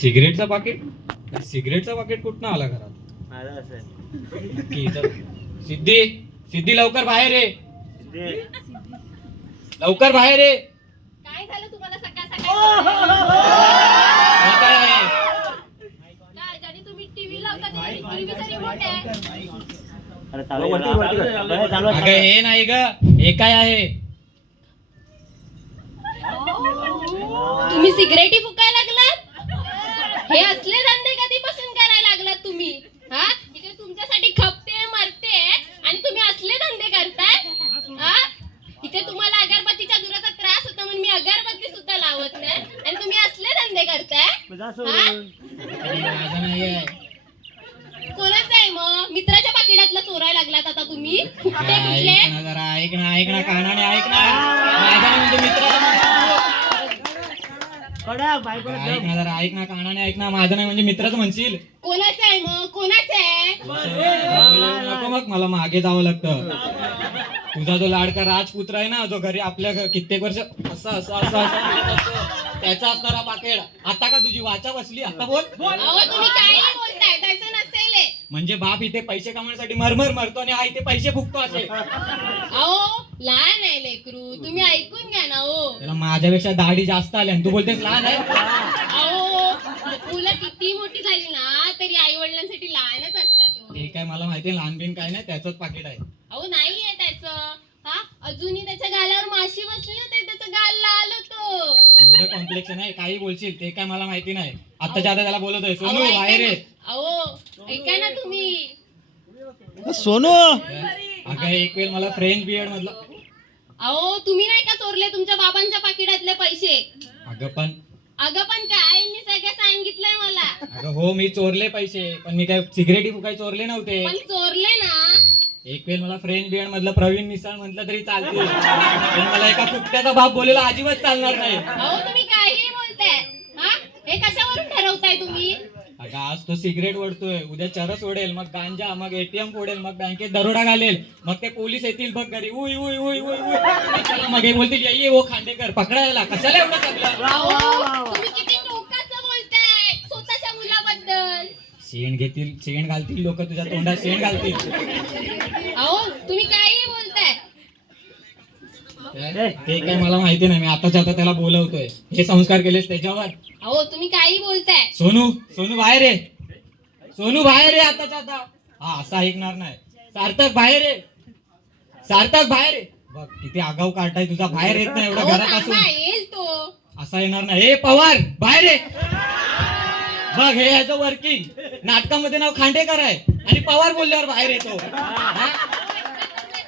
सिगरेटचा पाकिट? सिगरेटचा पाकिट कुठनं आला घरात? माझा असेल. नक्की सिद्धी, सिद्धी लवकर बाहेर ये, लवकर बाहेर ये. काय झालं तुम्हाला सकाळ हे सकाळ काय आहे? काय ज्याने तुम्ही टीव्ही लावता ते टीव्हीचा रिमोट आहे. अरे चालू आहे, चालू आहे. अगं हे नाही ग, हे काय आहे? तुम्ही सिगरेटी फुकायला लागलात? हे असले धंदे कधीपासून करायला लागलात तुम्ही? हा, इकडे तुमच्यासाठी खपते मरते आणि तुम्ही असले धंदे करताय? हा, इथे तुम्हाला अगरबत्तीच्या धुराचा त्रास होता म्हणून मी अगरबत्ती सुद्धा लावत नाही आणि तुम्ही असले धंदे करताय? जा हा? सोडून. माझं नाही आहे. कोणाचं आहे मग? मित्राच्या पाकिटातलं चोरायला लागलात आता तुम्ही? फुकटे कुठले? ऐक ना जरा, ऐक ना, ऐक ना, कानाने ऐक ना. माझा नाही म्हणजे मित्राचा. कडा बायकोला ऐक ना जरा, ऐक ना, कानाने ऐक ना. माझं नाही म्हणजे मित्राचं म्हणशील. कोणाचं आहे मग? कोणाचं आहे? नको मग, मला मागे जावं लागतं. तुझा जो लाडका राजपुत्र आहे ना, जो घरी आपल्या कित्येक वर्ष असं असं असं असं करत असतो, त्याचा असणारा पाकेड. आता का तुझी वाचा बसली? आता बोल. अहो तुम्ही काही बोलताय, त्याचं नसेल हे. म्हणजे बाप इथे पैसे कमवण्यासाठी मरमर मरतो आणि आई इथे पैसे फुकतो असे. अहो लहान आहे लेकरू, तुम्ही ऐकून घ्या ना. हो त्याला माझ्यापेक्षा दाढी जास्त आली आणि तू बोलतेस लहान आहे. अहो मुलं किती मोठी झाली ना तरी आई वडिलांसाठी लहानच असतात हो. ते काय मला माहितीये, लहान बिन काय नाही, त्याचंच पाकिट आहे. अहो नाहीये त्याचं. हा, अजूनही त्याच्या गालावर माशी बसली ना तरी त्याचं गाल लाल होतो. एवढं कॉम्प्लेक्शन आहे, काही बोलशील ते काय मला माहिती नाही. आताच्या आता त्याला बोलतोय, सोनू अहो, बाहेर ऐका ये. ना. अहो ऐका ना तुम्ही. सोनू. अगं एक वेळ मला फ्रेंच बियर्ड मधलं. अहो तुम्ही नाही का चोरले तुमच्या बाबांच्या पाकिटातले पैसे? अगं पण पण काय यांनी सगळं सांगितलंय मला. अगं हो, मी चोरले पैसे, पण मी काय सिगरेटी फुकाय चोरले नव्हते. पण चोरले ना. एक वेळ मला फ्रेंच बियर्ड मधलं प्रवीण मिसाळ म्हटलं तरी चालते, पण मला एका फुकट्याचा बाप बोलेला अजिबात चालणार नाही. अहो तुम्ही काहीही बोलताय. हा, हे कशावरून ठरवताय तुम्ही? अगं आज तो सिगरेट ओढतोय, उद्या चरस ओढेल, मग गांजा, मग एटीएम फोडेल, मग बँकेत दरोडा घालेल, मग ते पोलीस येतील बघ घरी, उई उई उई उई उई. कशाला मग हे बोलतील ये ओ खांडेकर पकडायला, कशाला एवढं सगळं? अहो तुम्ही किती टोकाचं बोलताय स्वतःच्या मुलाबद्दल. शेण घेतील, शेण घालतील लोक तुझ्या तोंडात, शेण घालतील. अहो तुम्ही काहीही बोलताय. ते काय मला माहिती नाही, मी आताच्या आता त्याला बोलवतोय. हे संस्कार केलेस त्याच्यावर? अहो तुम्ही काहीही बोलताय. सोनू, सोनू बाहेर ये, सोनू बाहेर ये आताच्या आता. हा असं ऐकणार नाही. सार्थक बाहेर ये, सार्थक बाहेर ये. बघ किती आगाऊ काढताय तुझा, बाहेर येत नाही एवढं अहो, घरात थांबा, असून. येईल तो. असा येणार नाही. ए पवार बाहेर ये. बघ हे ह्याचं वर्किंग, नाटकामध्ये नाव खांडेकर आहे आणि पवार बोलल्यावर बाहेर येतो. हा?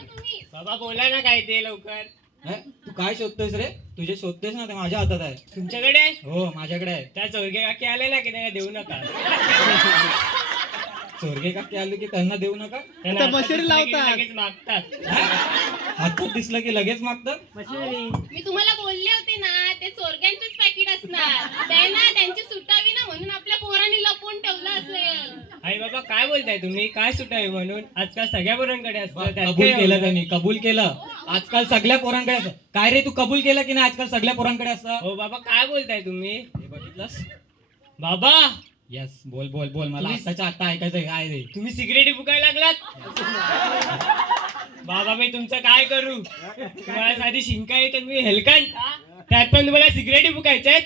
तुम्ही बाबा बोला ना काय ते लवकर. हे? तू काय शोधतोयस रे? तुझे शोधतेस ना, ते माझ्या हातात आहे. तुमच्याकडे आहे? हो माझ्याकडे आहे. त्या चोरगे काकी आलेला की नाही देऊ नका. चोरगे काकी आले की त्यांना देऊ नका. त्यांना हातात दिसलं की लगेच मागतात. हातात दिसलं की लगेच मागतात. मी तुम्हाला बोलले होते ना ते चोरग्यांचेच पॅकेट असणार. त्यांची सुटावी ना म्हणून आपल्या पोरांनी लपवून ठेवलं असेल. आई बाबा काय बोलताय तुम्ही? काय सुटावी म्हणून? आजकाल सगळ्या पोरांकडे असतं. त्यात कबूल काय केलं एवढं? त्यांनी, कबूल केलं. आजकाल सगळ्या पोरांकडे असतं. काय रे तू कबूल केलं की नाही? आजकाल सगळ्या पोरांकडे असतं. हो बाबा काय बोलताय तुम्ही? हे बघितलंस? बाबा यस, बोल बोल बोल, मला तुम्ही- आताच्या आता ऐकायचंय. काय रे? तुम्ही सिगरेटी फुकायला लागलात? बाबा मी तुमचं काय करू? तुम्हाला साधी शिंका येते, मी हेलकांड, त्यात पण तुम्हाला सिगरेटी फुकायच्या आहेत?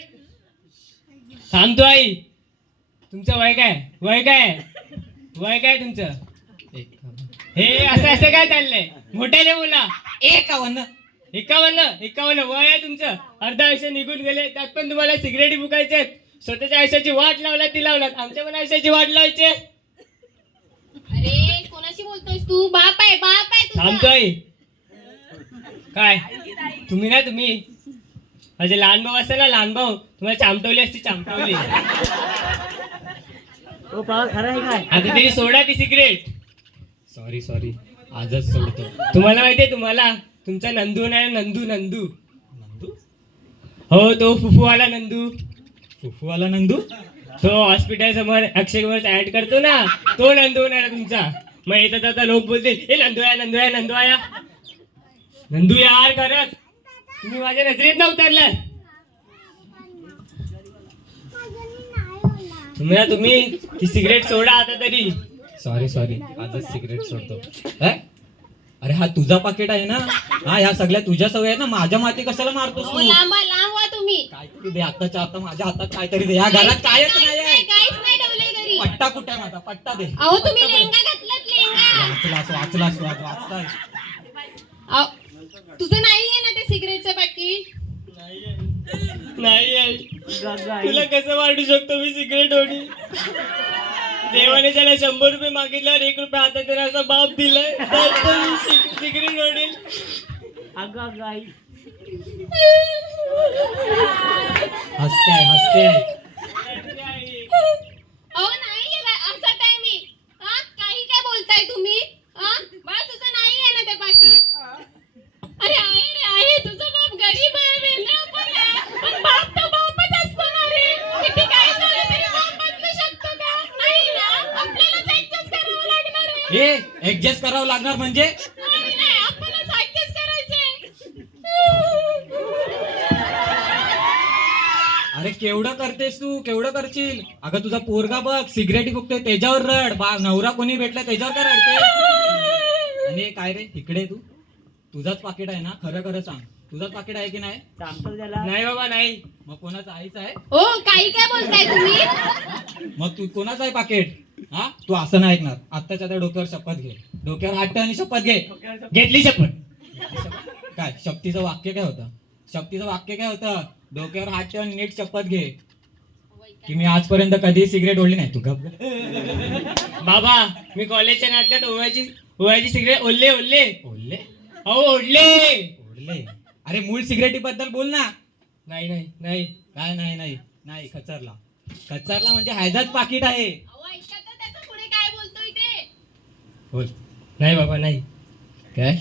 थांबतो आई. तुमचं वय काय? वय काय? वय काय तुमचं? हे असं असं काय चाललंय? मोठ्याने बोला. 51. 51 वय आहे तुमचं. अर्धा आयुष्य निघून गेले, त्यात पण तुम्हाला सिगरेटी फुकायचे आहेत. स्वतःच्या आयुष्याची वाट लावलात ती लावलात, आमच्या पण आयुष्याची वाट लावायची. अरे कोणाशी बोलतोयस तू? बाप आहे तुझा. थांबतोय. काय तुम्ही ना तुम्ही माझे लहान भाऊ असेल ना, लहान भाऊ तुम्हाला चामटवली असती, चामटवली. आता तरी सोडा ती सिगरेट. सॉरी सॉरी, आजच सोडतो. तुम्हाला माहितीये, तुम्हाला तुमचा नंदू नाही, नंदू नंदू. नंदू? हो तो फुफूवाला नंदू. फुफूवाला नंदू? तो हॉस्पिटल समोर अक्षय कुमार ऍड करतो ना, तो नंदू नाही तुमचा. मग येतात आता लोक बोलतील हे नंदू आहे, नंदू आहे, नंदू आहे. नंदू यार खरंच तुम्ही माझ्या नजरेत न उतरलात. तुम्ही ती सिगरेट सोडा आता तरी. सॉरी आजच सिगरेट सोडतो. काय? अरे हा तुझा पाकिट आहे ना, हा ह्या सगळ्या तुझ्या सवय आहेत ना, माझ्या माती कशाला मारतोस अहो, तू? लांब व्हा तुम्ही. काहीतरी दे आताच्या आता, माझ्या हातात काहीतरी दे. या घरात कायच नाही आहे. काहीच नाही ठेवलंय घरी. पट्टा कुठे आहे माझा? पट्टा दे. अहो तुम्ही लेंगा घातलात लेंगा. वाचलास. अहो, तुझं नाहीये ना ते सिगरेटचं पाकिट? नाही आई, तुला कसं वाटू शकतो मी सिगरेट ओढी? देवाने त्याला 100 रुपये मागितल्यावर 1 रुपया हातात त्याला असा बाप दिलाय, त्यात पण मी सिगरेट ओढेल. हसते. अहो नाही असं काय मी. हा काही काय बोलताय तुम्ही? हा बा तुझं नाहीये ना ते पाकिट? अरे आहे तुझं बाप गरीब आहे, वेगळं पण आहे, पण बाप तो बापच असतो ना रे. किती काय झालं तरी बाप बदलू शकतो का? नाही ना, आपल्यालाच ऍडजस्ट करावं लागणार आहे. हे ऍडजस्ट करावं लागणार म्हणजे? नाही आपल्यालाच ऍडजस्ट करायचंय. अरे केवढं करतेस तू, केवढं करशील? अगं तुझा पोरगा बघ सिगरेटी फुकतोय, त्याच्यावर रड. नवरा कोणी भेटला त्याच्यावर काय रडते? आणि काय रे इकडे तुझाच पाकिट आहे ना? खरं सांग, तुझाच पाकिट आहे की नाही? नाही बाबा नाही. मग कोणाचं आईचं आहे? हो काही काय बोलताय तुम्ही? मग तू कोणाचं आहे पाकिट? हा तू असं नाही ऐकणार. आत्ताच्या त्या डोक्यावर शपथ घे, डोक्यावर हात ठेव आणि शपथ घे. घेतली शपथ. काय शक्तीचं वाक्य काय होतं? डोक्यावर हात ठेव आणि नीट शपथ घे की मी आजपर्यंत कधी सिगरेट ओढली नाही. तू गप. बाबा मी कॉलेजच्या नाटकात ओवायची सिगरेट ओढले. ओढले? हो ओढले. अरे मूळ सिगरेटी बद्दल बोल ना. नाही काय नाही कचरला म्हणजे ह्याचाच पाकिट आहे. अहो ऐका तर त्याचं पुढे काय बोलतोय ते. बोल. नाही बाबा नाही. काय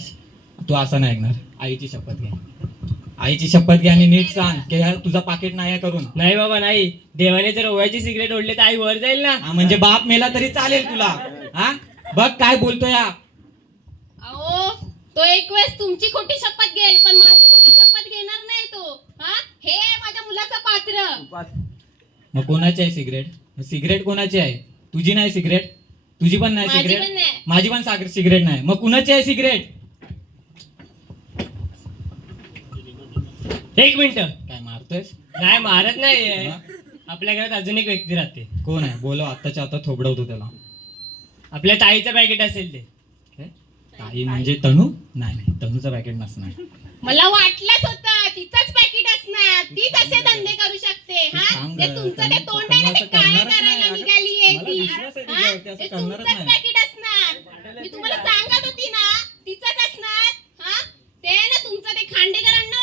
तू असं नाही ऐकणार. आईची शपथ घे आणि नीट सांग की तुझा पाकिट नाही आहे करून. नाही बाबा नाही. देवाने जर ओवायची सिगरेट ओढले तर आई वर जाईल ना. हा, म्हणजे बाप मेला तरी चालेल तुला? हा बघ काय बोलतोय हा. अहो तो एक वेळेस तुमची खोटी शपथ घेईल, पण माझी खोटी शपथ घेणार नाही तो. हा हे आहे माझ्या मुलाचं पात्र. मग कोणाची आहे सिगरेट कोणाची आहे? तुझी नाही सिगरेट? तुझी पण नाही माझी सिगरेट? पण नाही. माझी पण सिगरेट नाही. मग कुणाची आहे सिगरेट? 1 मिनिट. काय मारतोयस? नाही मारत नाही. मग? आपल्या घरात अजून एक व्यक्ती राहते. कोण आहे? बोलव आत्ताच्या आता थोबडवतो त्याला. आपल्या ताईचं पॅकेट असेल ते. काय? ताई म्हणजे तनू? नाही तनूचं पॅकेट नसणार. मला वाटलंच होतं तिचंच पॅकेट असणार. तीच असे धंदे करू शकते. हा सांग ते गं, तुमचं ते तनू, तोंड तनू आहे ना ते असं काय करणारच करायला नाही. निघालीये मला ती. विश्वास आहे हा? तुझ्यावरती, असं ते करणारच तुमचंच नाही. पॅकेट असणार. मी तुम्हाला सांगत होती ना तिचंच असणार. हा ते ना तुमचं ते खांडेकर अण्णा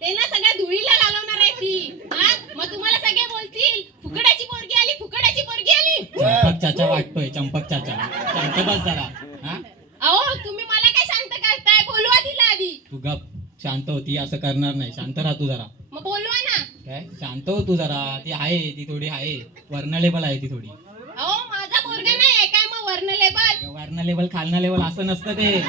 ते ना सगळ्या धुळीला घालवणार आहे ती. हा मग तुम्हाला सगळे बोलतील फुकटाची पोरगी आली. चंपक चाचा शांत बस जरा. हा अहो तुम्ही मला काय शांत करताय? बोलवा तिला आधी. तू गप. शांत होती असं करणार नाही. शांत राहा तू जरा. मग बोलवा ना. काय शांत हो तू जरा. ती थोडी आहे वर्नलेबल आहे ती थोडी. अहो माझा पोरगा नाही आहे काय मग वर्नलेबल? वर्नलेबल खालना लेवल असं नसतं ते.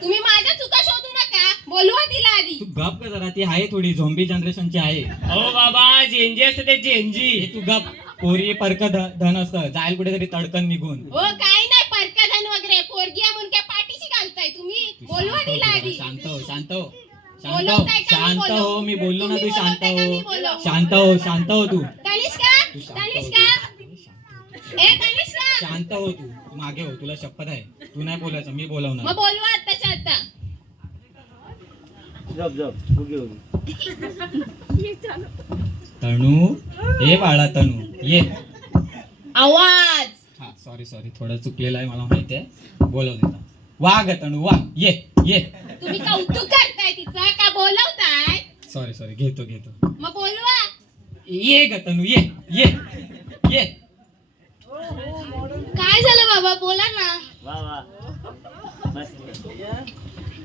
तुम्ही माझ्या चुका शोधू नका. बोलवा तिला आधी. तू गप का जरा. ती आहे थोडी झोंबी जनरेशनची आहे. अहो बाबा जेंजी असते ते जेंजी. हे तू गप. पोरी परक धन असतं जाईल कुठेतरी तडकन निघून. हो काही नाही परकधन वगैरे पोरगी आहे म्हणून काय पाठीशी घालताय तुम्ही? बोलवा तिला आधी. शांत हो बोलवताय का मी शांत हो. मी बोललो ना तू तुम्ही शांत बोलवताय का मी हो. बोलवू? शांत हो तू. तनिष्का तू शांत हो. तनिष्का ए तनिष्का शांत हो तू. मागे हो. तुला शपथ आहे. तू नाही बोलायचं. मी बोलवणार. मग बोलवा आत्ताच्या आता. तनू हे बाळा तनू ये. आवाज. हा सॉरी थोडं चुकलेलं आहे मला माहिती आहे. बोलव देता. वा ग तनू वा. ये तुम्ही कौतुक करताय तिचं का बोलवताय? सॉरी घेतो मग बोलवा. ये ग तनू ये. काय झालं बाबा बोला ना.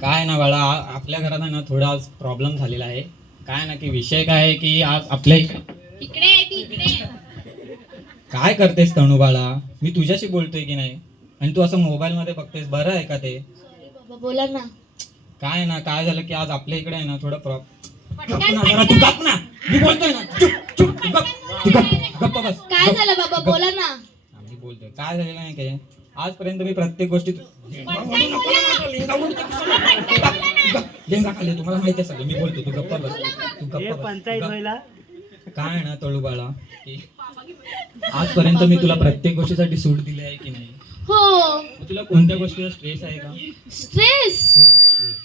काय ना बाळा आपल्या घरात आहे ना थोडा आज प्रॉब्लेम झालेला आहे. काय ना की विषय काय आहे की आज आपल्या इकडे आहे ती इकडे. काय करतेस तनू बाळा? मी तुझ्याशी बोलतोय की नाही आणि तू असं मोबाईल मध्ये बघतेस. बरं आहे का ते? बाबा बोला ना. काय झालं की आज आपल्या इकडे आहे ना थोडं पटकन तू गप ना. मी बोलतोय ना. चुप गप. ती गप्प बस. काय झालं बाबा बोला ना. आम्ही बोलतोय काय झालेलं नाही काय आजपर्यंत मी प्रत्येक गोष्टीत लेंगा खाल्ले तुम्हाला माहिती आहे सगळं. मी बोलतो तू गप्प बस. तू गप्प बस. काय ना तळू बाळा की आजपर्यंत मी तुला प्रत्येक गोष्टीसाठी सूट दिली आहे की नाही? हो. मग तुला कोणत्या गोष्टीचा स्ट्रेस आहे का? स्ट्रेस हो, stress.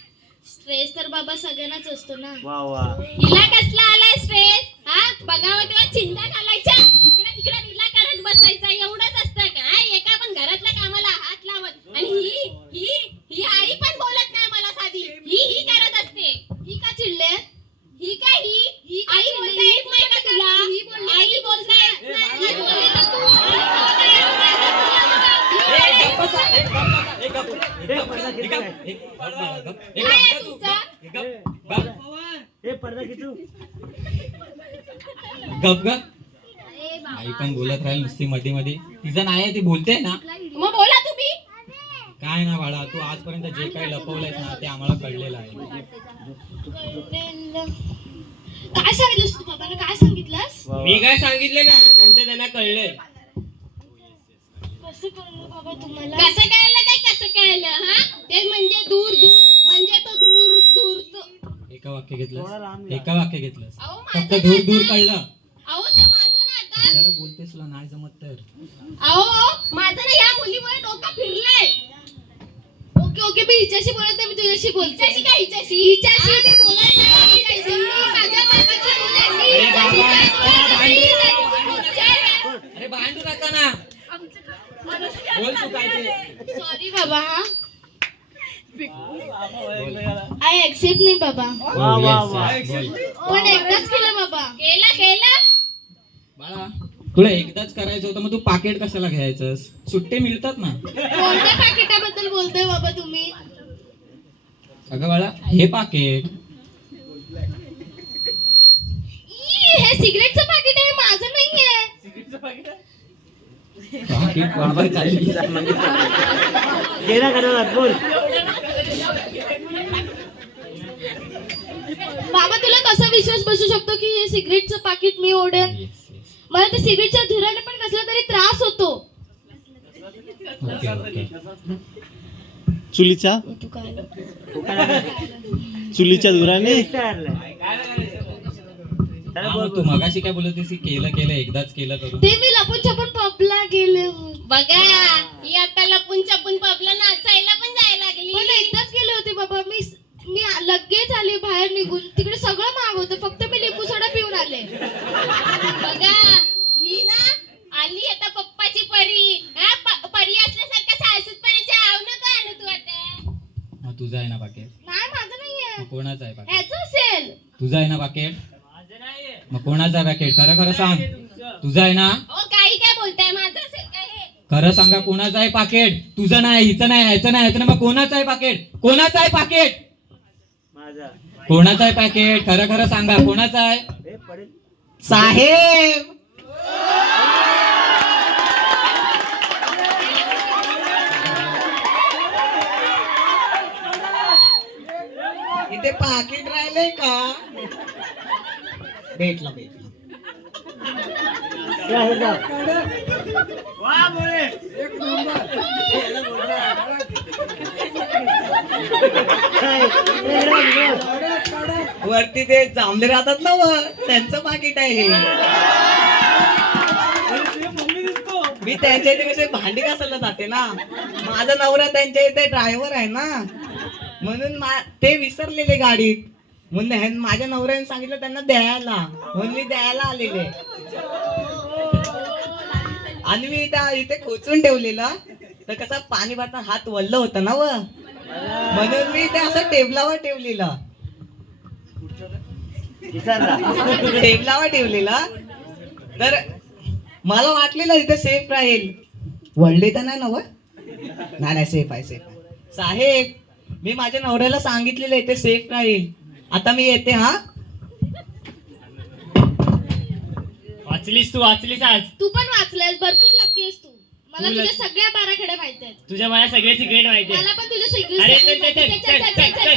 स्ट्रेस तर बाबा सगळ्यांनाच असतो ना. वा हिला कसला आलाय स्ट्रेस? हा बघावं तेव्हा चिंता घालायच्या इकडे तिकडे हिला करत बसायचा एवढंच असतं काय? एका पण घरातल्या कामाला हात लावत आणि ही ही ही आई पण बोलत नाही मला साधी. ही करत असते. ही का चिडले? ही काय ही आई बोलता येत नाही का तुला? आई बोलता येत नाही. ही बोलली तर तू काय आहे तुमचं? गप ग आई पण बोलत राहील नुसती मध्ये मध्ये. तिचं नाही आहे ती बोलते ना. मग बोला तुम्ही. काय ना बाळा तू आजपर्यंत जे काही लपवलंयस ना ते आम्हाला कळलेलं आहे. काय सांगितलंस तू बाबाला? काय सांगितलंस? मी काय सांगितलं ना त्यांचं त्यांना कळलंय. कसं कळलं बाबा तुम्हाला? कसं कळलं काय कसं कळलं? हा ते म्हणजे दूर दूर म्हणजे तो दूर दूर तो. एका वाक्य घेतलंस एका वाक्य घेतलंस अहो फक्त माझं दूर दूर नातं- कळलं. अहो ते माझं नातं. त्याला बोलतेस तुला नाही जमत तर. अहो माझं ना या मुलीमुळे डोकं फिरलंय. ओके ओके मी हिच्याशी बोलत नाही. मी तुझ्याशी बोलते. हिच्याशी काय हिच्याशी? हिच्याशी मी बोलाय नाही. हिच्याशी मी माझ्या बाबाची मुलाशी. अरे हिच्याशी बाबा, काय बोलायचं? अरे भांडू नका ना. बोल तू काय ते. सॉरी बाबा. बोल. आय एक्सेप्ट मी बाबा. हो, yes, yes, बोल. पण एकदाच केलं बाबा. केलं बाळा तुला एकदाच करायचं होतं मग तू पाकिट कशाला घ्यायचंस? सुट्टे मिळतात ना. कोणत्या पाकिटाबद्दल बोलतोय बाबा तुम्ही? अगं बाळा हे पाकिट हे सिगरेटचं पाकिट आहे माझं नाहीये. पाकिट बाबा चालली. बोल. बाबा तुला कसा विश्वास बसू शकतो की हे सिगरेटचं पाकिट मी ओढेन? Yes, yes. मला त्या सिगरेटच्या धुराने पण कसला तरी त्रास होतो. Okay, okay. चुलीच्या तू काय चुलीच्या धुराने हा, मग तू मगाशी काय बोलत होतीस की केलं एकदाच केलं करून. ते मी लपून छपून पबला गेले. बघा ही आता लपून छपून पबला नाचायला पण जायला लागली. पण एकदाच गेले होते बाबा. मी लगेच आले बाहेर निघून. तिकडे सगळं महाग होतं. फक्त मी लिंबू सोडा पिऊन आले. बघा ही ना आली आता पप्पाची परी. परी असल्यासारखं सासूतपणाचे आव नका आणू तू आता. मग तुझं आहे ना पाकिट? नाही माझं नाहीये. मग कोणाचं आहे पाकिट? ह्याचं असेल. तुझं आहे ना पाकिट? मग कोणाचं आहे पाकिट? खरं खरं सांग. तुझं आहे ना? ओ काही काय बोलताय? माझं असेल काय हे? खरं सांगा कोणाचं आहे पाकिट? तुझं नाही, हिचं नाही, ह्याचं नाही, ह्याचं नाही. मग कोणाचं आहे पाकिट? कोणाचं आहे पाकिट? कोणाचं आहे पाकिट? खरं खरं सांगा कोणाचं आहे? साहेब इथे पाकिट राहिलंय का? भेटला. वरती ते जांभळे राहतात ना त्यांचं पाकिट आहे हे. मी त्यांच्या इथे कसे भांडी घासायला जाते ना. माझा नवरा त्यांच्या इथे ड्रायव्हर आहे ना म्हणून ते विसरलेले गाडीत. म्हणून माझ्या नवऱ्याने सांगितलं त्यांना द्यायला म्हणून मी द्यायला आलेले. आणि मी इथे खोचून ठेवलेला तर कसं पाणी भरता हात वल्ल होता ना म्हणून मी ते असं टेबलावर ठेवलेलं. तर मला वाटलेलं इथे सेफ राहील. वळले तर नाही ना? नाही सेफ आहे. साहेब मी माझ्या नवऱ्याला सांगितलेलं इथे सेफ राहील. आता मी येते. हा वाचलीस तू आज. तू पण वाचलायस. भरपूर लकी आहेस तू. मला तुझ्या सगळ्या बाराखड्या माहित आहेत. तुझ्या मला सगळे सिक्रेट माहिती आहे. मला पण तुझे अरे चल, चल, चल, चल, चल, चल, चल.